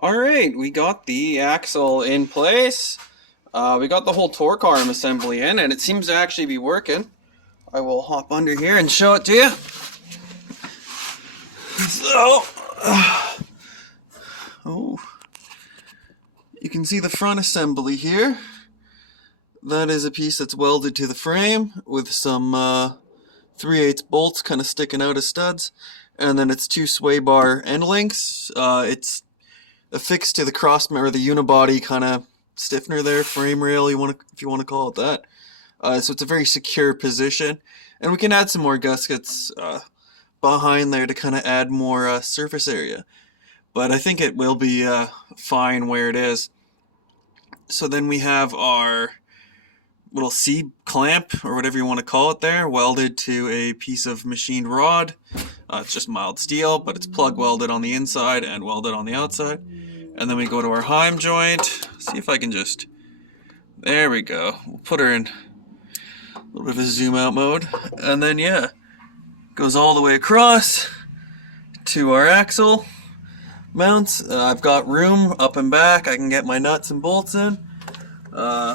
Alright, we got the axle in place. We got the whole torque arm assembly in, and it seems to actually be working. I will hop under here and show it to you. So, you can see the front assembly here. That is a piece that's welded to the frame with some 3/8 bolts kind of sticking out as studs. And then it's two sway bar end links. It's affixed to the cross or the unibody kind of stiffener there, frame rail, if you want to call it that. So it's a very secure position, and we can add some more gaskets behind there to kind of add more surface area. But I think it will be fine where it is. So then we have our little C clamp, or whatever you want to call it there, welded to a piece of machined rod. It's just mild steel, but it's plug welded on the inside and welded on the outside. And then we go to our heim joint. See if I can just, there we go. We'll put her in a little bit of a zoom out mode. And then yeah, goes all the way across to our axle mounts. I've got room up and back. I can get my nuts and bolts in.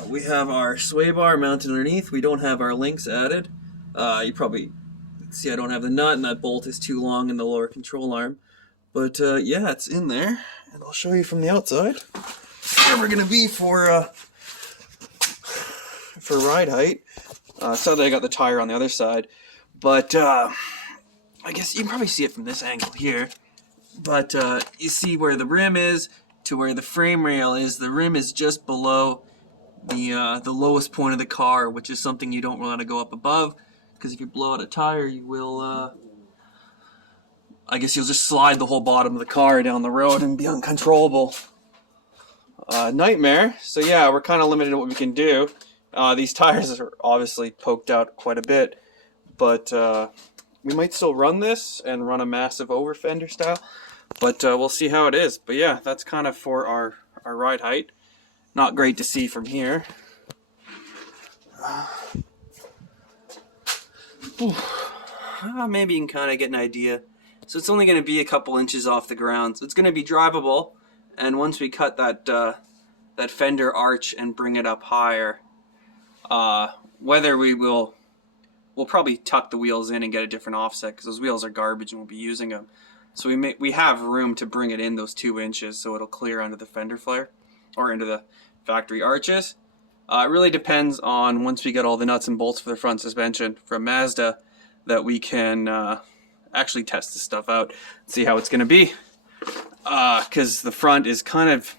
We have our sway bar mounted underneath. We don't have our links added. You probably see I don't have the nut, and that bolt is too long in the lower control arm. But yeah, it's in there, and I'll show you from the outside where we're gonna be for ride height. Sadly, I got the tire on the other side, but I guess you can probably see it from this angle here. But you see where the rim is to where the frame rail is. The rim is just below the lowest point of the car, which is something you don't want to go up above, because if you blow out a tire, you will, I guess you'll just slide the whole bottom of the car down the road and be uncontrollable. Nightmare. So yeah, we're kind of limited to what we can do. These tires are obviously poked out quite a bit, but we might still run this and run a massive over fender style, but we'll see how it is. But yeah, that's kind of for our ride height. Not great to see from here. Maybe you can kind of get an idea. So it's only going to be a couple inches off the ground, so it's going to be drivable. And once we cut that fender arch and bring it up higher, whether we'll probably tuck the wheels in and get a different offset, because those wheels are garbage and we'll be using them. So we have room to bring it in those 2 inches, so it'll clear under the fender flare or into the factory arches. It really depends on, once we get all the nuts and bolts for the front suspension from Mazda, that we can actually test this stuff out and see how it's going to be. Because the front is kind of,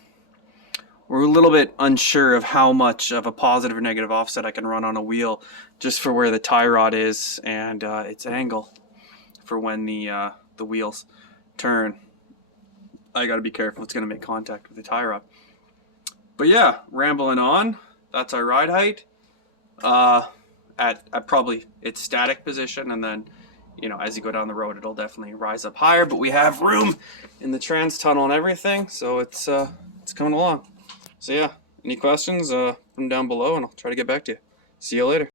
we're a little bit unsure of how much of a positive or negative offset I can run on a wheel, just for where the tie rod is and its angle for when the wheels turn. I got to be careful, it's going to make contact with the tie rod. But yeah, rambling on, that's our ride height at probably its static position, and then, you know, as you go down the road, it'll definitely rise up higher. But we have room in the trans tunnel and everything, so it's coming along. So yeah, any questions, put them down below, and I'll try to get back to you. See you later.